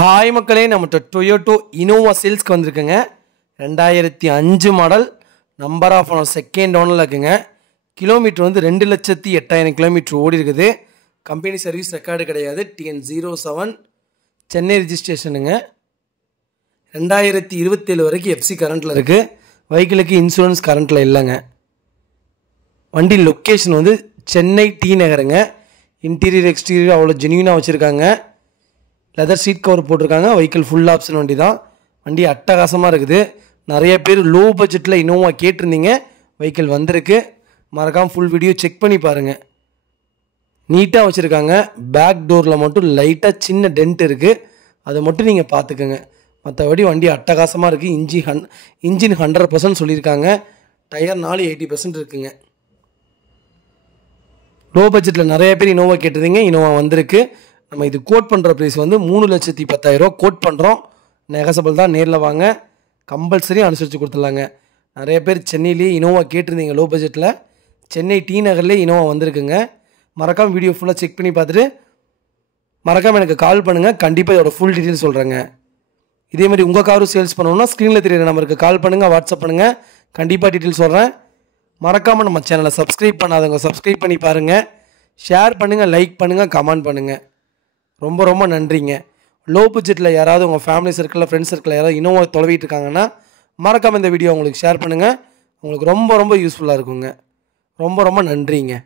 Hi மக்களே, நம்மகிட்ட Toyota Innova சேல்ஸ்க்கு வந்திருக்குங்க. 2005 model, number of owner second ஓனரில் இருக்குங்க. கிலோமீட்டர் வந்து 2,08,000 கிலோமீட்டர் ஓடி இருக்குது. கம்பெனி சர்வீஸ் ரெக்கார்டு கிடையாது. TN07 சென்னை ரிஜிஸ்ட்ரேஷனுங்க. 2027 வரைக்கும் எஃப்சி கரண்ட்டில் இருக்குது. வெஹிக்கிளுக்கு இன்சூரன்ஸ் கரண்ட்டில் இல்லைங்க. வண்டி லொக்கேஷன் வந்து சென்னை டி நகருங்க. இன்டீரியர் எக்ஸ்டீரியர் அவ்வளோ ஜென்யூனாக வச்சுருக்காங்க. லெதர் சீட் கவர் போட்டிருக்காங்க. வெஹிக்கிள் ஃபுல் ஆப்ஷன் வண்டி தான். வண்டி அட்டகாசமாக இருக்குது. நிறைய பேர் லோ பட்ஜெட்டில் இனோவா கேட்டிருந்தீங்க. வெஹிக்கிள் வந்திருக்கு. மறக்காமல் ஃபுல் வீடியோ செக் பண்ணி பாருங்கள். நீட்டாக வச்சுருக்காங்க. பேக் டோரில் மட்டும் லைட்டாக சின்ன டென்ட் இருக்குது. அதை மட்டும் நீங்கள் பார்த்துக்கோங்க. மற்றபடி வண்டி அட்டகாசமாக இருக்குது. இன்ஜின் 100% சொல்லியிருக்காங்க. டயர் 80% இருக்குங்க. லோ பட்ஜெட்டில் நிறைய பேர் இனோவா கேட்டிருந்தீங்க. இனோவா வந்திருக்கு. நம்ம இது கோட் பண்ணுற ப்ரைஸ் வந்து 3,10,000 கோட் பண்ணுறோம். நெகசபிள் தான். நேரில் வாங்க, கம்பல்சரி அனுசரித்து கொடுத்துடலாங்க. நிறைய பேர் சென்னையிலேயே இனோவா கேட்டிருந்தீங்க. லோ பட்ஜெட்டில் சென்னை டி நகர்லேயே இனோவா வந்திருக்குங்க. மறக்காமல் வீடியோ ஃபுல்லாக செக் பண்ணி பார்த்துட்டு மறக்காமல் எனக்கு கால் பண்ணுங்கள். கண்டிப்பாக இதோட ஃபுல் டீட்டெயில் சொல்கிறேங்க. இதே மாதிரி உங்கள் காரும் சேல்ஸ் பண்ணணும்னா ஸ்க்ரீனில் தெரியுற நம்பருக்கு கால் பண்ணுங்கள், வாட்ஸ்அப் பண்ணுங்கள். கண்டிப்பாக டீட்டெயில் சொல்கிறேன். மறக்காமல் நம்ம சேனலை சப்ஸ்கிரைப் பண்ணாதவங்க சப்ஸ்கிரைப் பண்ணி பாருங்கள். ஷேர் பண்ணுங்கள், லைக் பண்ணுங்கள், கமெண்ட் பண்ணுங்கள். ரொம்ப ரொம்ப நன்றிங்க. லோ பட்ஜெட்டில் யாராவது உங்கள் ஃபேமிலி சர்க்கிளில், ஃப்ரெண்ட்ஸ் சர்க்கிளில் யாராவது இனோவா தொலைவிட்டு இருக்காங்கன்னா மறக்காமல் இந்த வீடியோ உங்களுக்கு ஷேர் பண்ணுங்கள். உங்களுக்கு ரொம்ப ரொம்ப யூஸ்ஃபுல்லாக இருக்குங்க. ரொம்ப ரொம்ப நன்றிங்க.